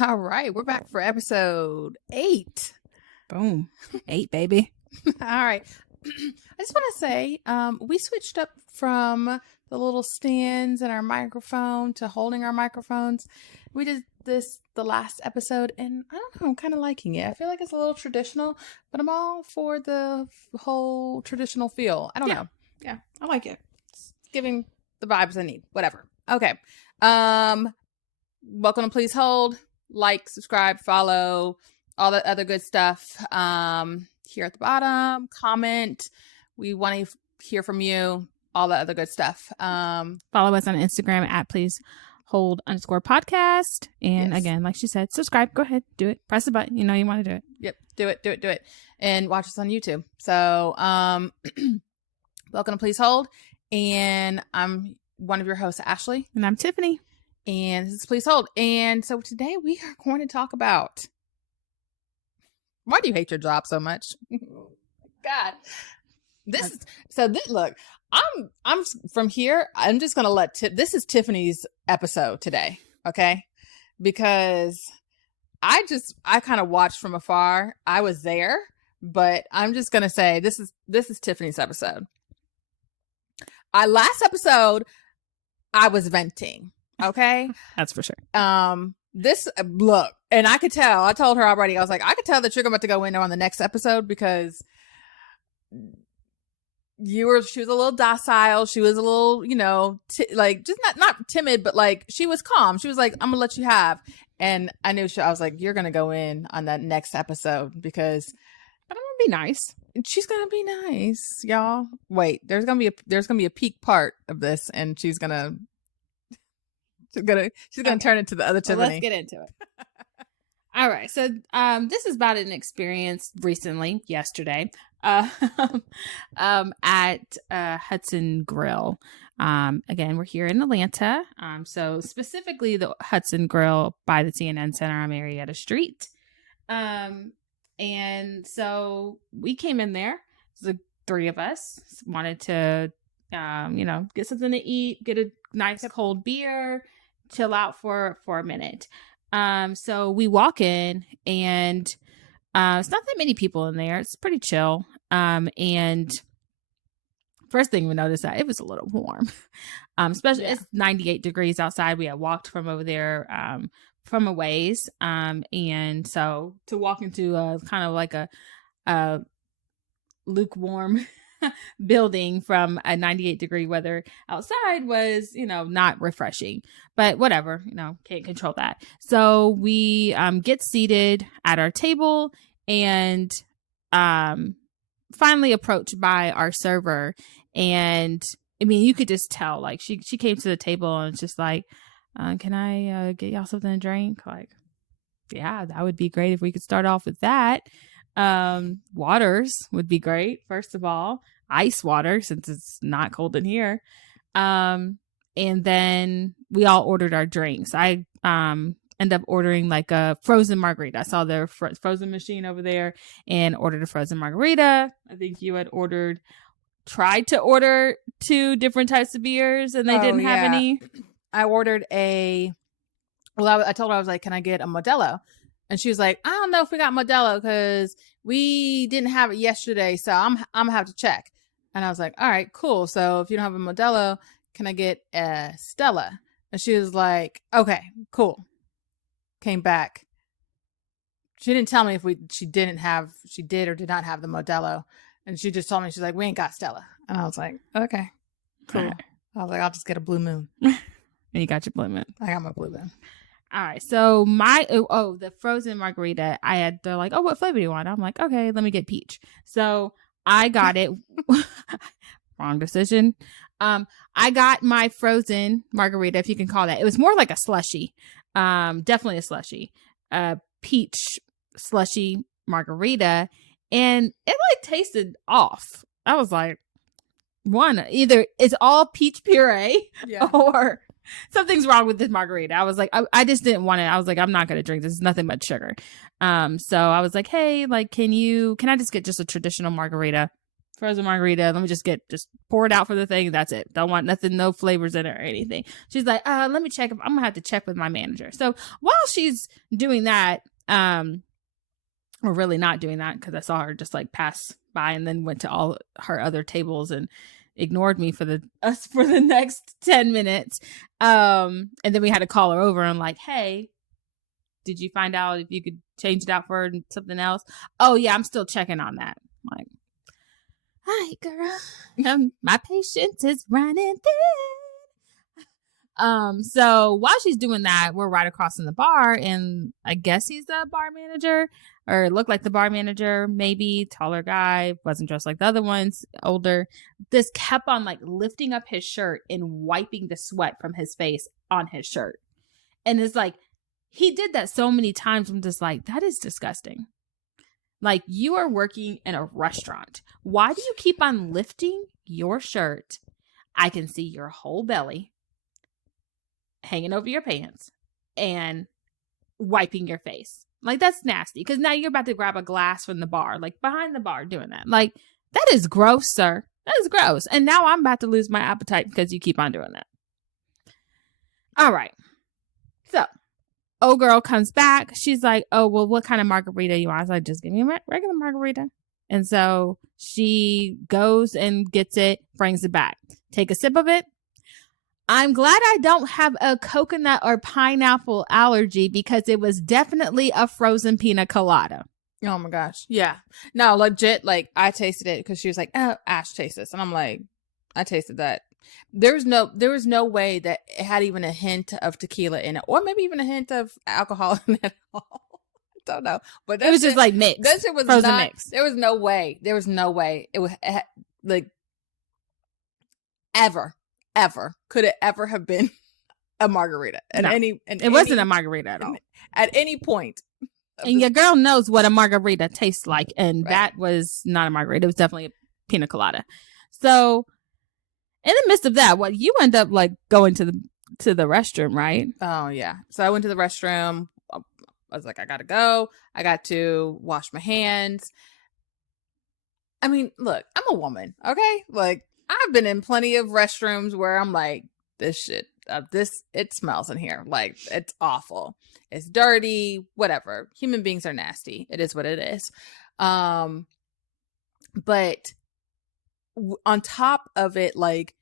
All right, we're back for episode 8. Boom. 8, baby. All right. I just want to say, we switched up from the little stands and our microphone to holding our microphones. We did this the last episode, and I don't know, I'm kind of liking it. I feel like it's a little traditional, but I'm all for the whole traditional feel. I don't know. Yeah, I like it. It's giving the vibes I need. Whatever. Okay. Welcome to Please Hold. Like, subscribe, follow, all that other good stuff. Here at the bottom, comment. We want to hear from you. All that other good stuff. Follow us on Instagram at pleasehold_podcast. And again, like she said, subscribe. Go ahead, do it. Press the button. You know you want to do it. Yep, do it. And watch us on YouTube. So, welcome to Please Hold. And I'm one of your hosts, Ashley. And I'm Tiffany. And this is Please Hold. And so today we are going to talk about, why do you hate your job so much? God. Look, I'm from here. I'm just going to let this is Tiffany's episode today. Okay. Because I kind of watched from afar. I was there, but I'm just going to say, this is Tiffany's episode. Last episode, I was venting. Okay. That's for sure. Look, and I could tell, I told her already, I was like, I could tell that you're about to go in on the next episode because she was a little docile. She was a little, just not timid, but like she was calm. She was like, I'm gonna let you have. And I knew I was like, you're going to go in on that next episode because I'm going to be nice. She's going to be nice, y'all. Wait, there's going to be a peak part of this and she's going to turn into the other Tiffany. Let's get into it. All right. So this is about an experience recently, yesterday, at Hudson Grille. Again, we're here in Atlanta. So specifically the Hudson Grille by the CNN Center on Marietta Street. And so we came in there. The three of us wanted to, get something to eat, get a nice cold beer, chill out for a minute. So we walk in and it's not that many people in there. It's pretty chill. And first thing we noticed that it was a little warm. Especially it's 98 degrees outside. We had walked from over there from a ways. And so to walk into a kind of like a lukewarm building from a 98 degree weather outside was, not refreshing, but whatever, can't control that. So we get seated at our table and finally approached by our server. And I mean, you could just tell, like she came to the table and it's just like, can I get y'all something to drink? Like, yeah, that would be great if we could start off with that. Waters would be great. First of all, ice water, since it's not cold in here. And then we all ordered our drinks. I end up ordering like a frozen margarita. I saw their frozen machine over there and ordered a frozen margarita. I think you had tried to order 2 different types of beers and they didn't have any. I ordered I told her, I was like, can I get a Modelo? And she was like, I don't know if we got Modelo because we didn't have it yesterday. So I'm going to have to check. And I was like, all right, cool. So if you don't have a Modelo, can I get a Stella? And she was like, okay, cool. Came back. She didn't tell me if she did or did not have the Modelo. And she just told me, she's like, we ain't got Stella. And I was like, okay, cool. Right. I was like, I'll just get a Blue Moon. And you got your Blue Moon. I got my Blue Moon. All right. So the frozen margarita, they're like, oh, what flavor do you want? I'm like, okay, let me get peach. So I got it. Wrong decision. I got my frozen margarita, if you can call that. It was more like a slushie. Definitely a slushie. Peach slushy margarita. And it like tasted off. I was like, either it's all peach puree or something's wrong with this margarita. I was like, I just didn't want it. I was like, I'm not going to drink this. It's nothing but sugar. So I was like, hey, like, can I just get just a traditional margarita? frozen margarita. Let me just pour it out for the thing. That's it. Don't want nothing, no flavors in it or anything. She's like, let me check. I'm going to have to check with my manager. So while she's doing that, or really not doing that, because I saw her just like pass by and then went to all her other tables and ignored me for the next 10 minutes. And then we had to call her over and like, hey, did you find out if you could change it out for something else? Oh yeah, I'm still checking on that. I'm like, hi girl, my patience is running thin. So while she's doing that, we're right across from the bar, and I guess he's the bar manager, or looked like the bar manager, maybe taller guy, wasn't dressed like the other ones, older. This kept on like lifting up his shirt and wiping the sweat from his face on his shirt. And it's like, he did that so many times. I'm just like, that is disgusting. Like, you are working in a restaurant. Why do you keep on lifting your shirt? I can see your whole belly hanging over your pants and wiping your face. Like, that's nasty. Because now you're about to grab a glass from the bar, like behind the bar doing that. Like, that is gross, sir. That is gross. And now I'm about to lose my appetite because you keep on doing that. All right. So, old girl comes back. She's like, oh, well, what kind of margarita you want? I was like, just give me a regular margarita. And so she goes and gets it, brings it back. Take a sip of it. I'm glad I don't have a coconut or pineapple allergy, because it was definitely a frozen pina colada. Oh my gosh. Yeah. No, legit, like, I tasted it because she was like, oh, Ash, taste this. And I'm like, I tasted that. There was no way that it had even a hint of tequila in it, or maybe even a hint of alcohol in it at all. I don't know. But it was just like mixed. That shit was frozen not, mix. There was no way. It was like ever could it ever have been a margarita at it wasn't a margarita at all. At any point. And your girl knows what a margarita tastes like, and Right. that was not a margarita. It was definitely a pina colada. So in the midst of that, you end up like going to the restroom, right? Oh yeah. So I went to the restroom. I was like, I gotta go. I got to wash my hands. I mean, look, I'm a woman, okay? Like, I've been in plenty of restrooms where I'm like, this shit, it smells in here. Like, it's awful. It's dirty, whatever. Human beings are nasty. It is what it is. But on top of it, like,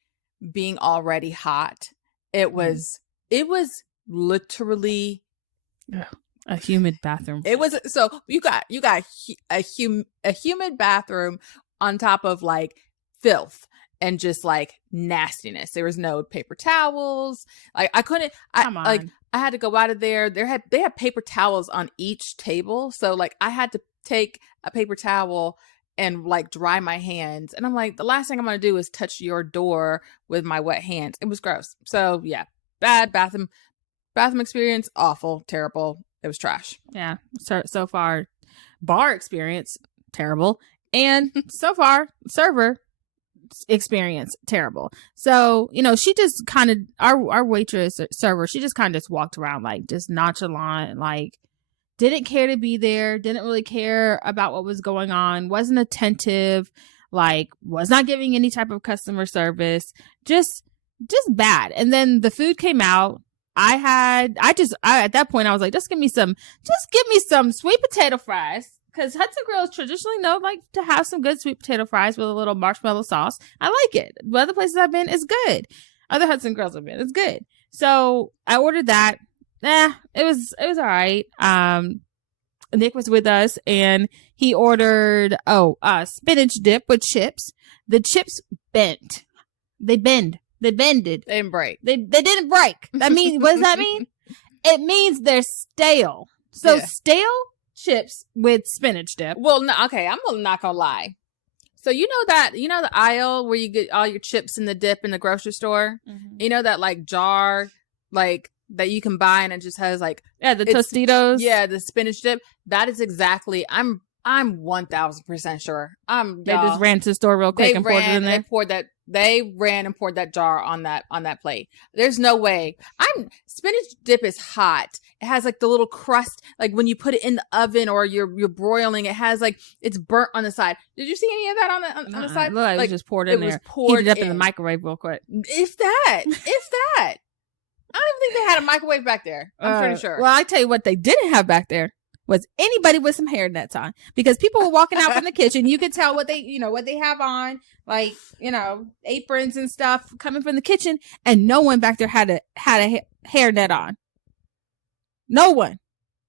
being already hot, it was literally a humid bathroom. It was, so you got a humid bathroom on top of like filth and just like nastiness. There was no paper towels. Like, I couldn't. I had to go out of there. They had paper towels on each table, so like I had to take a paper towel and like dry my hands. And I'm like, the last thing I'm gonna do is touch your door with my wet hands. It was gross. So yeah, bad bathroom experience. Awful, terrible. It was trash. Yeah. So far, bar experience terrible, and so far server experience terrible. So, she just kind of, our waitress server, she just kind of just walked around like just nonchalant, like didn't care to be there, didn't really care about what was going on, wasn't attentive, like was not giving any type of customer service, just bad. And then the food came out. At that point I was like, just give me some sweet potato fries. Because Hudson Grille is traditionally known like to have some good sweet potato fries with a little marshmallow sauce. I like it. But other places I've been, it's good. Other Hudson Grilles I've been, it's good. So I ordered that. It was all right. Nick was with us and he ordered spinach dip with chips. The chips bent. They bended. They didn't break. They didn't break. What does that mean? It means they're stale. So Yeah. Stale chips with spinach dip. Well, no, okay, I'm not gonna lie. So you know the aisle where you get all your chips and the dip in the grocery store? Mm-hmm. You know that like jar like that you can buy and it just has like The Tostitos. Yeah, the spinach dip. That is exactly, I'm I'm 1000% sure. They just ran to the store real quick and poured it in there. They ran and poured that jar on that plate. There's no way. Spinach dip is hot. It has like the little crust, like when you put it in the oven or you're broiling, it has like it's burnt on the side. Did you see any of that on the side? Look, like it was just poured in there. Was poured heated up in the microwave real quick. If that. I don't even think they had a microwave back there. I'm pretty sure. Well, I tell you what they didn't have back there was anybody with some hair nets on, because people were walking out from the kitchen. You could tell what they have on, like, aprons and stuff coming from the kitchen, and no one back there had a hair net on. No one.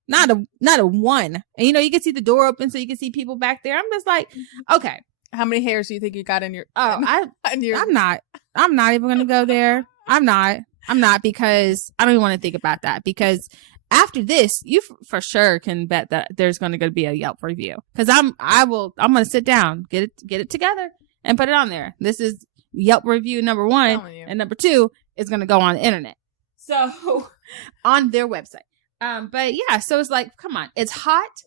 Not a one. And you can see the door open so you can see people back there. I'm just like, okay. How many hairs do you think you got in your I'm not even going to go there. I'm not, because I don't even want to think about that, because after this, you for sure can bet that there's going to be a Yelp review, because I'm going to sit down, get it together and put it on there. This is Yelp review number 1, and number 2 is going to go on the internet. So on their website. But yeah, so it's like, come on, it's hot.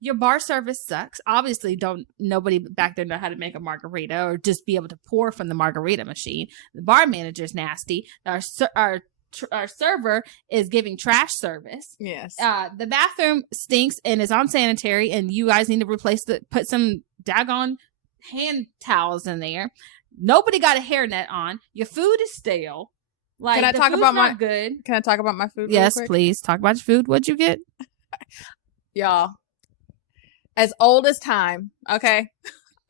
Your bar service sucks. Obviously, nobody back there know how to make a margarita or just be able to pour from the margarita machine. The bar manager's nasty. Our server is giving trash service. Yes. The bathroom stinks and is unsanitary, and you guys need to put some daggone hand towels in there. Nobody got a hairnet on. Your food is stale. Like, can I talk about my good? Can I talk about my food? Yes, please talk about your food. What'd you get, y'all? As old as time, okay?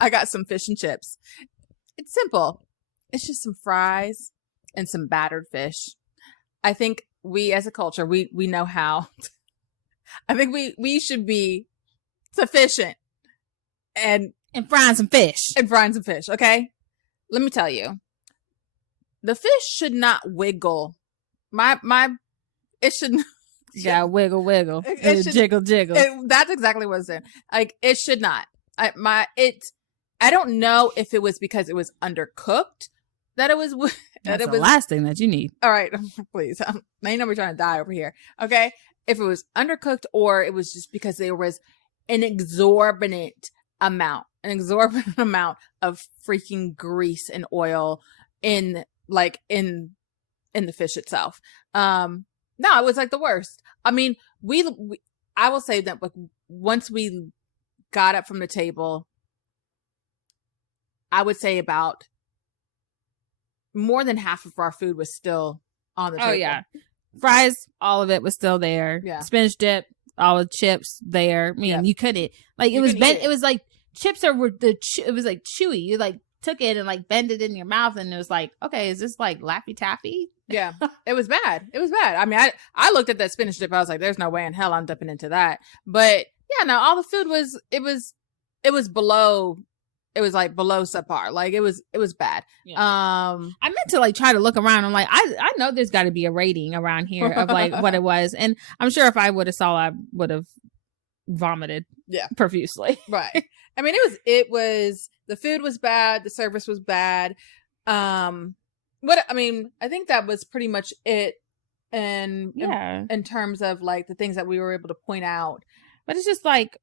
I got some fish and chips. It's simple. It's just some fries and some battered fish. I think we as a culture, we know how. I think we should be sufficient and frying some fish. Okay? Let me tell you. The fish should not wiggle. It should Yeah, wiggle. It should, jiggle. That's exactly what it's saying. Like, it should not. I don't know if it was because it was undercooked that it was. That's the last thing that you need. All right, please. Now you know we're trying to die over here. Okay, if it was undercooked or it was just because there was an exorbitant amount of freaking grease and oil in the fish itself. No, it was like the worst. I mean, I will say that like once we got up from the table, I would say about more than half of our food was still on the table. Oh yeah, fries, all of it was still there. Yeah, spinach dip, all the chips there. I mean, you couldn't like it was bent. It was like chips it was like chewy. You like took it and like bend it in your mouth, and it was like, okay, is this like Laffy Taffy? Yeah, it was bad. I mean, I looked at that spinach dip. I was like, there's no way in hell I'm dipping into that. But yeah, no, all the food was below. It was like below subpar. Like it was bad. Yeah. I meant to like try to look around. I'm like, I know there's got to be a rating around here of like what it was, and I'm sure if I would have saw, I would have vomited. Yeah, profusely. Right. I mean, it was the food was bad. The service was bad. I think that was pretty much it. And in terms of like the things that we were able to point out, but it's just like,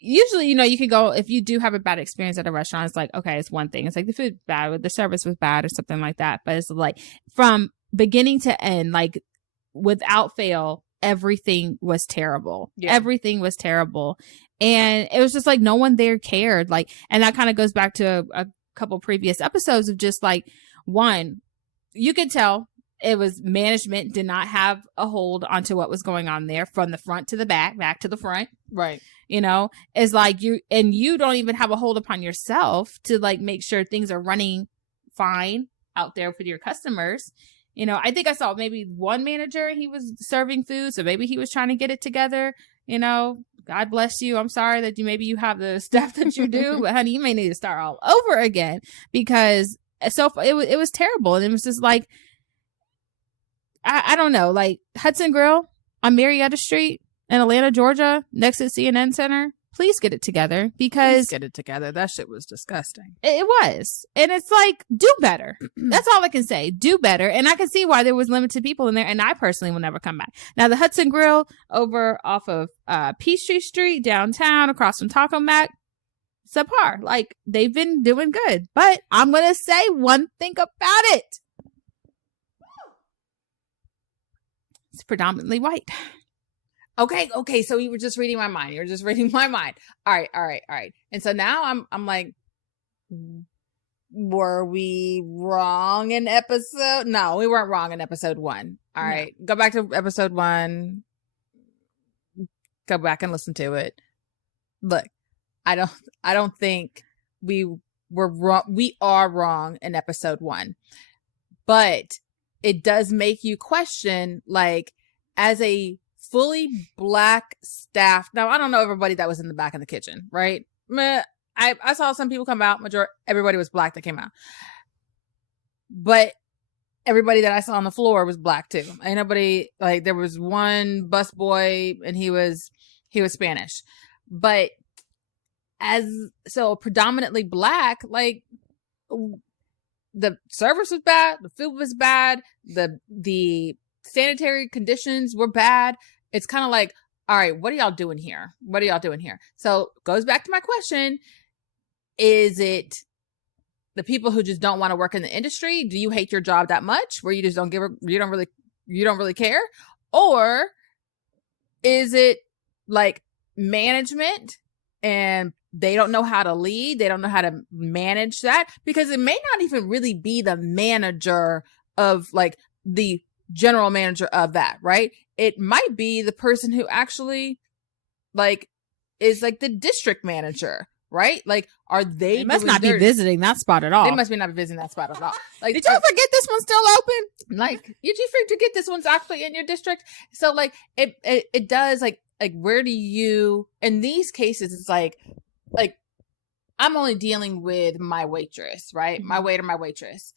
usually, you can go, if you do have a bad experience at a restaurant, it's like, okay, it's one thing. It's like the food bad, the service was bad or something like that. But it's like from beginning to end, like without fail, everything was terrible. Yeah. Everything was terrible. And it was just like no one there cared. Like, and that kind of goes back to a couple previous episodes of just like, one, you could tell it was management did not have a hold onto what was going on there from the front to the back to the front. Right. It's like you don't even have a hold upon yourself to like make sure things are running fine out there for your customers. I think I saw maybe one manager, he was serving food, so maybe he was trying to get it together. God bless you. I'm sorry that you have the stuff that you do, but honey, you may need to start all over again, because it was terrible. And it was just like, I don't know, like Hudson Grille on Marietta Street in Atlanta, Georgia, next to CNN Center. please get it together, Please because get it together. That shit was disgusting. it was. And it's like, do better. That's all I can say. Do better. And I can see why there was limited people in there. And I personally will never come back. Now, the Hudson Grill over off of Peachtree Street downtown across from Taco Mac, subpar. Like, they've been doing good. But I'm going to say one thing about it. It's predominantly white. Okay. So you were just reading my mind. All right. And so now I'm like, were we wrong in episode? No, we weren't wrong in episode 1. All right. Go back to episode 1. Go back and listen to it. Look, I don't think we were wrong. We are wrong in episode 1, but it does make you question, like, as a fully Black staff. Now, I don't know everybody that was in the back of the kitchen, right? I saw some people come out. Everybody was Black that came out. But everybody that I saw on the floor was Black too. Ain't nobody, like, there was one bus boy and he was Spanish. But predominantly Black, like, the service was bad, the food was bad, the sanitary conditions were bad. It's kind of like, all right, what are y'all doing here? So goes back to my question. Is it the people who just don't want to work in the industry? Do you hate your job that much where you just don't you don't really care? Or is it like management and they don't know how to lead? They don't know how to manage that, because it may not even really be the manager of, like, the general manager of that, right? It might be the person who actually, like, is like the district manager, right? Like, are they must not be visiting that spot at all. They must be not visiting that spot at all. Like, did you forget this one's still open? Like, did you forget this one's actually in your district? So, like, it does, like where do you, in these cases, it's like I'm only dealing with my waitress, right? My waiter, my waitress.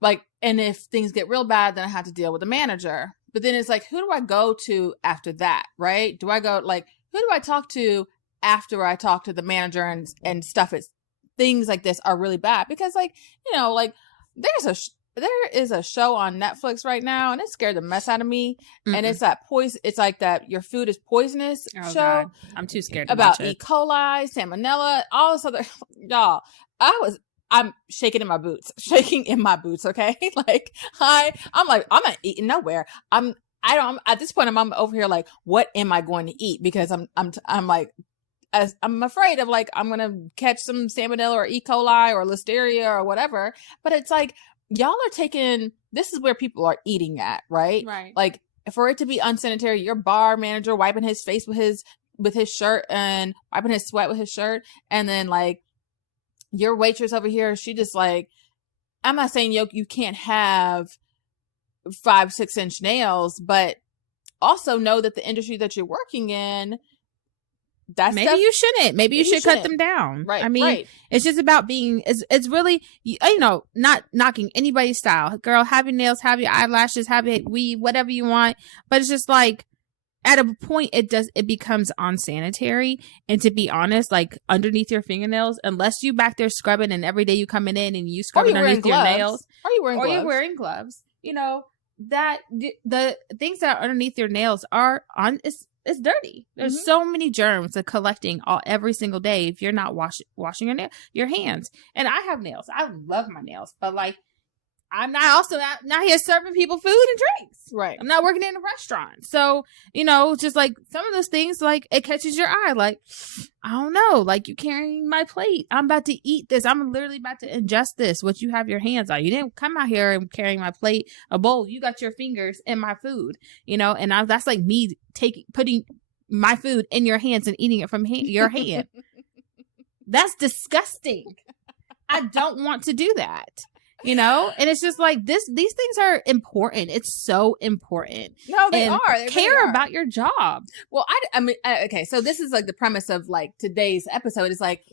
Like, and if things get real bad, then I have to deal with the manager. But then it's like, who do I go to after that, right? Do I go, like, who do I talk to after I talk to the manager and stuff? Is things like this are really bad, because, like, you know, like, there is a show on Netflix right now, and it scared the mess out of me. And it's that It's like that your food is poisonous show. God. I'm too scared to about watch it. E. coli, salmonella, all this other y'all. I'm shaking in my boots. Okay, like I'm like, I'm not eating nowhere. I don't at this point. I'm over here like, what am I going to eat? Because I'm like, as I'm afraid of, like, I'm gonna catch some salmonella or E. coli or listeria or whatever. But it's like, y'all are taking. This is where people are eating at, right? Right. Like, for it to be unsanitary, your bar manager wiping his face with his shirt and wiping his sweat with his shirt, and then, like, your waitress over here, she just, like, I'm not saying you can't have 5-6 inch nails, but also know that the industry that you're working in, you shouldn't. Maybe you should cut them down. Right. I mean, It's just about being. It's really, not knocking anybody's style. Girl, have your nails, have your eyelashes, have it weave, whatever you want. But it's just like, at a point, it becomes unsanitary. And to be honest, like, underneath your fingernails, unless you back there scrubbing, and every day you coming in and you scrubbing underneath your nails, you're wearing gloves. You know, that the things that are underneath your nails are on. It's dirty. There's so many germs that collecting every single day if you're not washing your hands. And I have nails. I love my nails, but, like, I'm not here serving people food and drinks. Right. I'm not working in a restaurant. So, just like some of those things, like, it catches your eye. Like, I don't know, like, you carrying my plate. I'm about to eat this. I'm literally about to ingest this. What you have your hands on. You didn't come out here and carrying my plate, a bowl. You got your fingers in my food, and that's like me putting my food in your hands and eating it from your hand. That's disgusting. I don't want to do that. And it's just like these things are important. It's so important. No, they are. They care really are. about your job. Well, I mean, okay. So this is like the premise of, like, today's episode is like,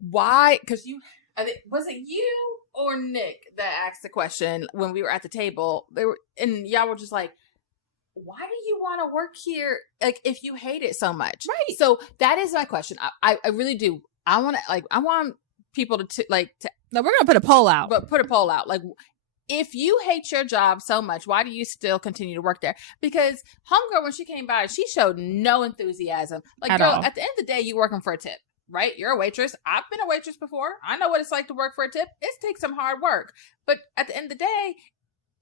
why? Because was it you or Nick that asked the question when we were at the table? Y'all were just like, why do you want to work here? Like, if you hate it so much, Right. So that is my question. I really do. I want people to No, we're gonna put a poll out. but put a poll out. Like, if you hate your job so much, why do you still continue to work there? Because homegirl, when she came by, she showed no enthusiasm. Like, At girl, all. at the end of the day, you're working for a tip, right? You're a waitress. I've been a waitress before. I know what it's like to work for a tip. It takes some hard work. But at the end of the day,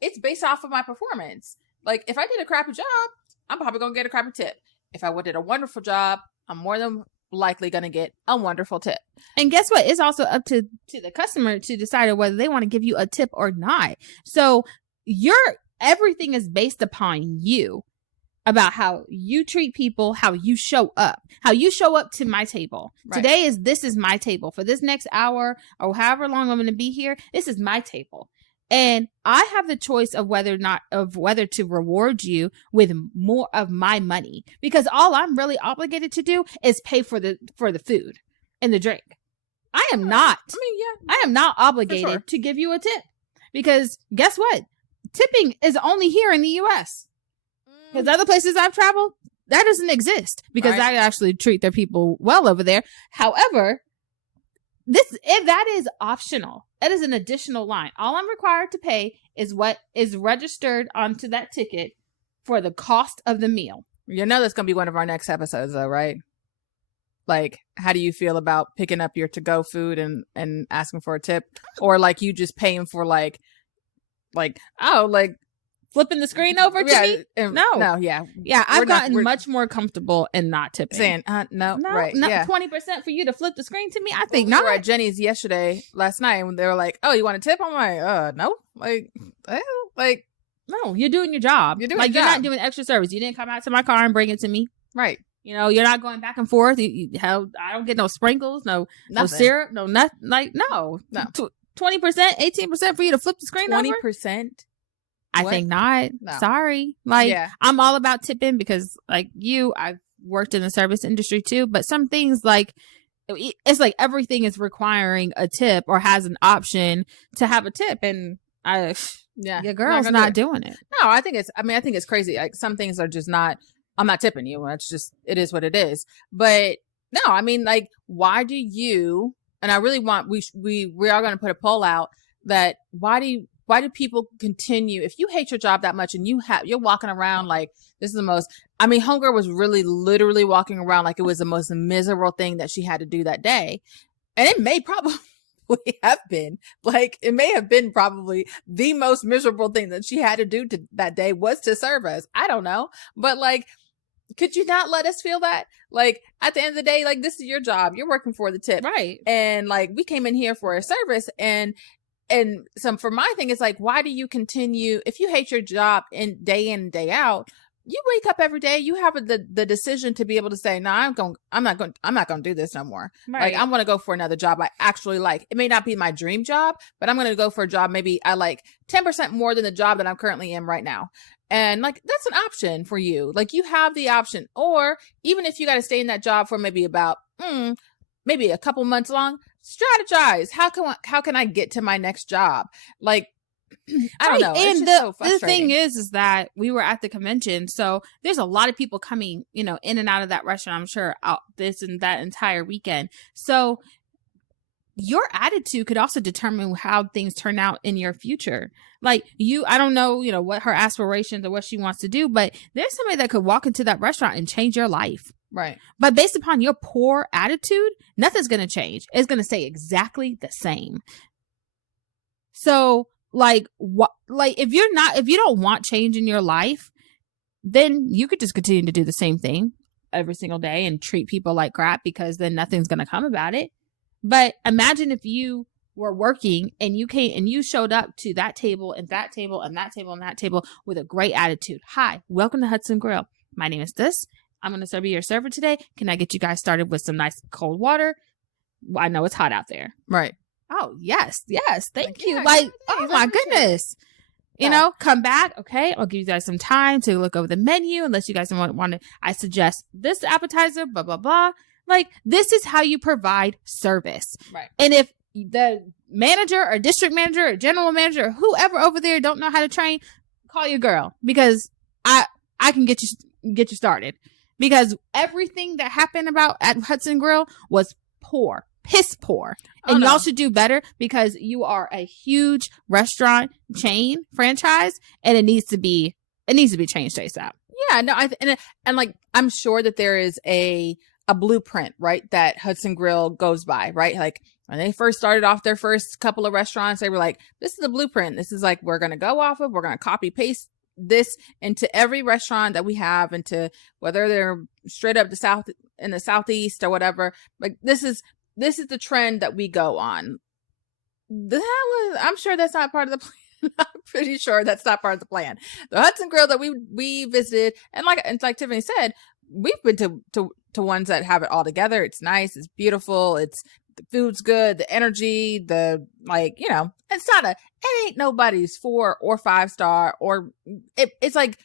it's based off of my performance. Like, if I did a crappy job, I'm probably going to get a crappy tip. If I did a wonderful job, I'm more than likely going to get a wonderful tip. And guess what? It's also up to the customer to decide whether they want to give you a tip or not. So everything is based upon you, about how you treat people, how you show up to my table. Right. This is my table for this next hour or however long I'm going to be here. This is my table. And I have the choice of whether to reward you with more of my money, because all I'm really obligated to do is pay for the food and the drink. I am not obligated to give you a tip, because guess what? Tipping is only here in the US. Because other places I've traveled, that doesn't exist, because I actually treat their people well over there. However, that is optional. That is an additional line. All I'm required to pay is what is registered onto that ticket for the cost of the meal. You know that's going to be one of our next episodes, though, right? Like, how do you feel about picking up your to-go food and asking for a tip? Or, like, you just paying for, like flipping the screen over to me? No, yeah. Yeah, I've gotten much more comfortable in not tipping. Saying, no, right, not yeah. 20% for you to flip the screen to me? I think We not. were at Jenny's last night, when they were like, oh, you want a tip? I'm like, no. Like, no, you're doing your job. You're you're not doing extra service. You didn't come out to my car and bring it to me. Right. You know, you're not going back and forth. I don't get no sprinkles, no syrup, no nothing. Like, no. 20%, 18% for you to flip the screen 20%? over? I think not. No. Sorry. Like, I'm all about tipping, because like I've worked in the service industry too, but some things, like, it's like everything is requiring a tip or has an option to have a tip. And your girl's not doing it. No, I think it's crazy. Like, some things are just not, I'm not tipping you. It's just, it is what it is. But no, I mean, like, why do you, and I really want, we are going to put a poll out that why do people continue, if you hate your job that much and you're walking around like this is the most, I mean, homegirl was really literally walking around like it was the most miserable thing that she had to do that day. And it may probably have been, like, it may have been probably the most miserable thing that she had to do that day was to serve us. I don't know. But, like, could you not let us feel that? Like, at the end of the day, like, this is your job. You're working for the tip. Right. And, like, we came in here for a service, and some, for my thing, it's like, why do you continue, if you hate your job in and day out, you wake up every day, you have the decision to be able to say, no, I'm not going to do this no more. Right. Like, I want to go for another job I actually like. It may not be my dream job, but I'm going to go for a job maybe I like 10% more than the job that I'm currently in right now. And, like, that's an option for you. Like, you have the option. Or even if you got to stay in that job for maybe about maybe a couple months long, strategize. How can I get to my next job? Like, I don't know. It's and just so the thing is that we were at the convention, so there's a lot of people coming, in and out of that restaurant, I'm sure, out this and that entire weekend. So your attitude could also determine how things turn out in your future. Like, I don't know, what her aspirations or what she wants to do, but there's somebody that could walk into that restaurant and change your life. Right. But based upon your poor attitude, nothing's going to change. It's going to stay exactly the same. So, like, if you don't want change in your life, then you could just continue to do the same thing every single day and treat people like crap, because then nothing's going to come about it. But imagine if you were working and you came and you showed up to that table and that table and that table and that table with a great attitude. Hi, welcome to Hudson Grille. My name is this. I'm going to serve you your server today. Can I get you guys started with some nice cold water? I know it's hot out there. Right. Oh, yes. Thank you. Yeah, like, yeah, oh my goodness. Yeah. Come back. Okay. I'll give you guys some time to look over the menu. Unless you guys want to, I suggest this appetizer, blah, blah, blah. Like, this is how you provide service. Right. And if the manager or district manager or general manager or whoever over there don't know how to train, call your girl, because I can get you started, because everything that happened about at Hudson Grill was poor, piss poor. And y'all should do better, because you are a huge restaurant chain franchise, and it needs to be changed ASAP. Yeah, no, and like I'm sure that there is a blueprint, right, that Hudson Grill goes by, right? Like when they first started off their first couple of restaurants, they were like, this is the blueprint. This is like we're gonna go off of, we're gonna copy paste this into every restaurant that we have, into whether they're straight up in the southeast or whatever. Like this is the trend that we go on. I'm sure that's not part of the plan. I'm pretty sure that's not part of the plan. The Hudson Grill that we visited, and like Tiffany said, we've been to ones that have it all together. It's nice, it's beautiful, the food's good, the energy, the it ain't nobody's 4 or 5 star, or it's like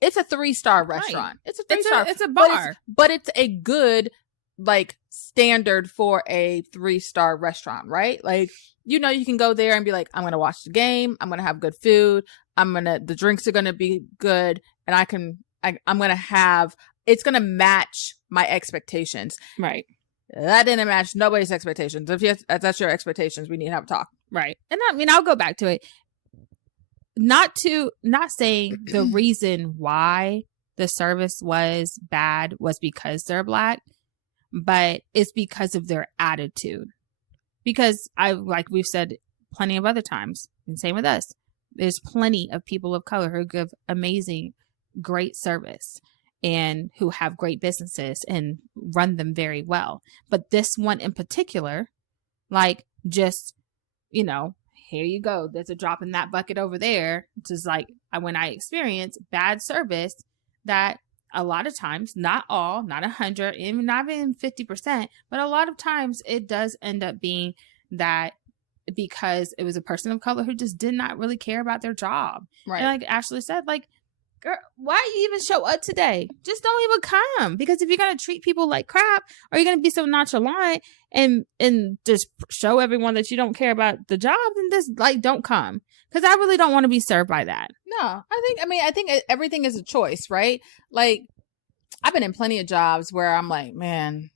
it's a 3-star restaurant. Right. It's a 3-star. It's a bar, but it's a good like standard for a 3-star restaurant, right? Like, you can go there and be like, I'm gonna watch the game, I'm gonna have good food, the drinks are gonna be good, and I'm gonna have, it's gonna match my expectations. Right. That didn't match nobody's expectations. If that's your expectations, we need to have a talk. Right. And I mean, I'll go back to it. Not saying the reason why the service was bad was because they're Black, but it's because of their attitude. Because like we've said plenty of other times, and same with us, there's plenty of people of color who give amazing, great service and who have great businesses and run them very well. But this one in particular, like, just, here you go. There's a drop in that bucket over there. It's just like when I experience bad service, that a lot of times, not all, not 100, even not even 50%, but a lot of times it does end up being that because it was a person of color who just did not really care about their job. Right. And like Ashley said, like, girl, why you even show up today? Just don't even come. Because if you're going to treat people like crap, or you're going to be so nonchalant and just show everyone that you don't care about the job, then just don't come. Because I really don't want to be served by that. No, I think everything is a choice, right? Like, I've been in plenty of jobs where I'm like, man,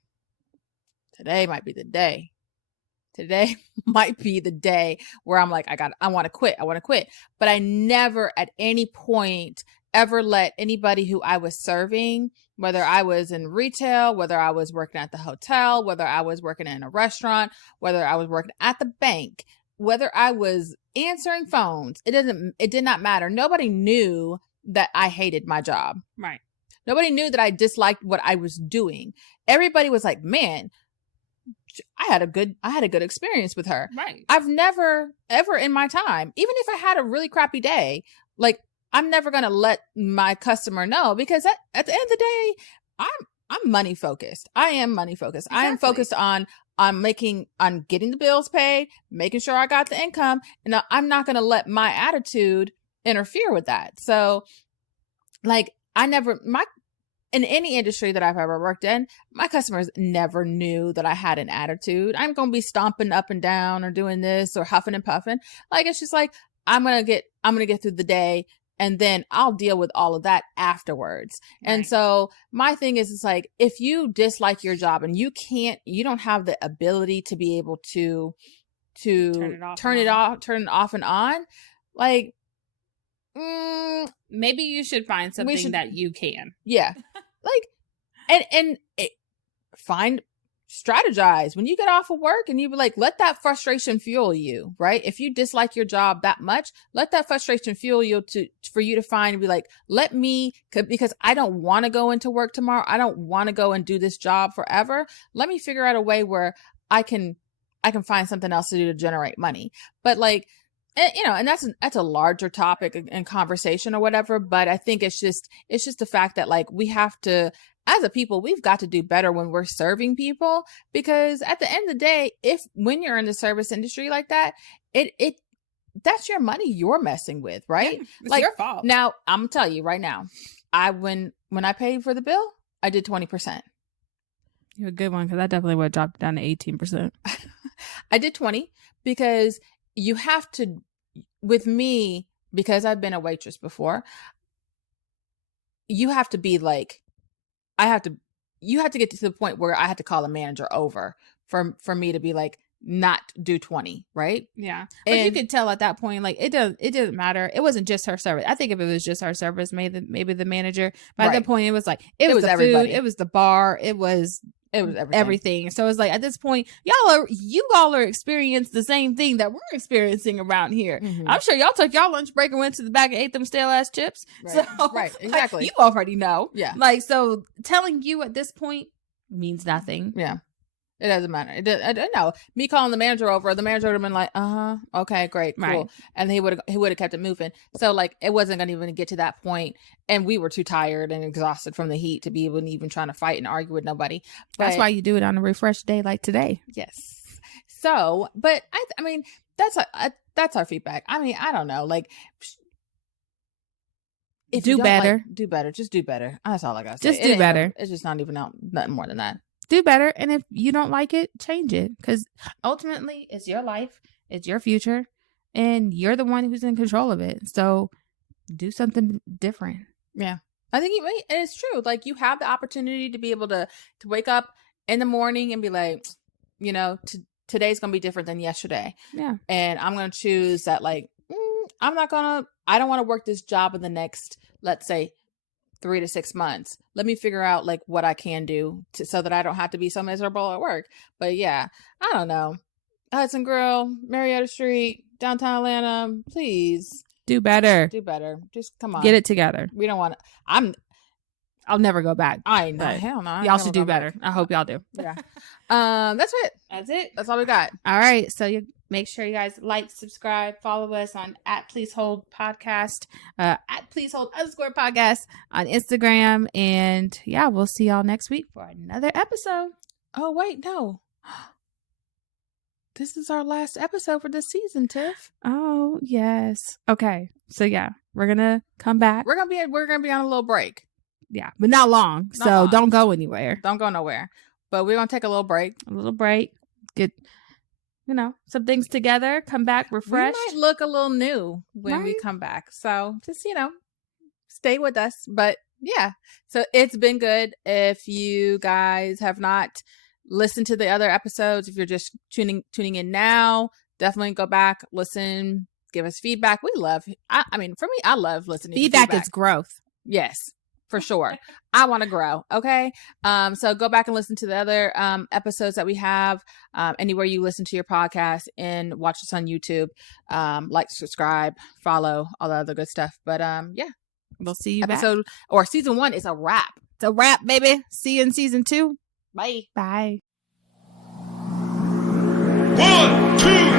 today might be the day. Today might be the day where I'm like, I want to quit. But I never at any point ever let anybody who I was serving, whether I was in retail, whether I was working at the hotel, whether I was working in a restaurant, whether I was working at the bank, whether I was answering phones, it did not matter. Nobody knew that I hated my job. Right. Nobody knew that I disliked what I was doing. Everybody was like, man, I had a good experience with her. Right. I've never, ever in my time, even if I had a really crappy day, like, I'm never going to let my customer know, because at the end of the day, I'm money focused. I am money focused. Exactly. I am focused on getting the bills paid, making sure I got the income, and I'm not going to let my attitude interfere with that. So, like, in any industry that I've ever worked in, my customers never knew that I had an attitude. I'm going to be stomping up and down or doing this or huffing and puffing. Like, it's just like, I'm going to get through the day, and then I'll deal with all of that afterwards. Right. And so my thing is, it's like, if you dislike your job and you don't have the ability to be able to turn it off and on, like, maybe you should find something that you can. Yeah. Like, and strategize when you get off of work, and you be like, let that frustration fuel you, right? If you dislike your job that much, let that frustration fuel you for you to find and be like, because I don't want to go into work tomorrow. I don't want to go and do this job forever. Let me figure out a way where I can find something else to do to generate money. But like, and that's a larger topic and conversation or whatever. But I think it's just the fact that, like, we have to, as a people, we've got to do better when we're serving people, because at the end of the day, when you're in the service industry like that, that's your money you're messing with, right? Yeah, it's your fault. Now, I'm gonna tell you right now, when I paid for the bill, I did 20%. You're a good one, because I definitely would have dropped it down to 18%. I did 20 because you have to, with me, because I've been a waitress before, you have to be like, you have to get to the point where I had to call a manager over for me to be like, not do 20, right? Yeah. But you could tell at that point, like, it didn't matter. It wasn't just her service. I think if it was just her service, maybe the manager. But at that point, it was like, it was the everybody. food, it was the bar, it was everything. So it's like, at this point, you all are experiencing the same thing that we're experiencing around here. Mhm. I'm sure y'all took y'all lunch break and went to the back and ate them stale ass chips. Right. So Right, exactly. you already know. Yeah. Like, so telling you at this point means nothing. Yeah. It doesn't matter. I don't know. Me calling the manager over, the manager would have been like, okay, great, cool. Right. And he would have kept it moving. So like, it wasn't going to even get to that point. And we were too tired and exhausted from the heat to be even trying to fight and argue with nobody. But, that's why you do it on a refreshed day like today. Yes. So, but I mean, that's our feedback. I mean, I don't know. Like, if do you don't better. Do better. Just do better. That's all I got to say. Just do better. It's just not even out, nothing more than that. Do better, and if you don't like it, change it, because ultimately it's your life, it's your future, and you're the one who's in control of it. So do something different. Yeah, I think it's true. Like, you have the opportunity to be able to wake up in the morning and be like, you know, today's gonna be different than yesterday. Yeah, and I'm gonna choose that. Like, I don't want to work this job in the next, let's say, 3 to 6 months. Let me figure out like what I can do so that I don't have to be so miserable at work. But yeah, I don't know. Hudson Grille, Marietta Street, downtown Atlanta. Please do better. Do better. Just come on. Get it together. We don't want to. I'll never go back. I know. Hell no. Y'all should do better. I hope y'all do. Yeah. That's it. That's it. That's all we got. All right. So you make sure you guys like, subscribe, follow us on @PleaseHoldPodcast, @PleaseHold_podcast on Instagram. And yeah, we'll see y'all next week for another episode. Oh, wait, no. This is our last episode for this season, Tiff. Oh, yes. Okay. So yeah, we're gonna come back. We're gonna be on a little break. Yeah, but not long. So don't go anywhere. Don't go nowhere. But we're gonna take a little break. Get, some things together. Come back refreshed. We might look a little new when we come back. So just, stay with us. But yeah, so it's been good. If you guys have not listened to the other episodes, if you're just tuning in now, definitely go back, listen, give us feedback. We love, for me, I love listening feedback. To feedback. Is growth. Yes. For sure. I want to grow. Okay. So go back and listen to the other episodes that we have anywhere you listen to your podcast, and watch us on YouTube. Like, subscribe, follow, all the other good stuff. But yeah. We'll see you back. Season 1 is a wrap. It's a wrap, baby. See you in season 2. Bye. Bye. 1, 2,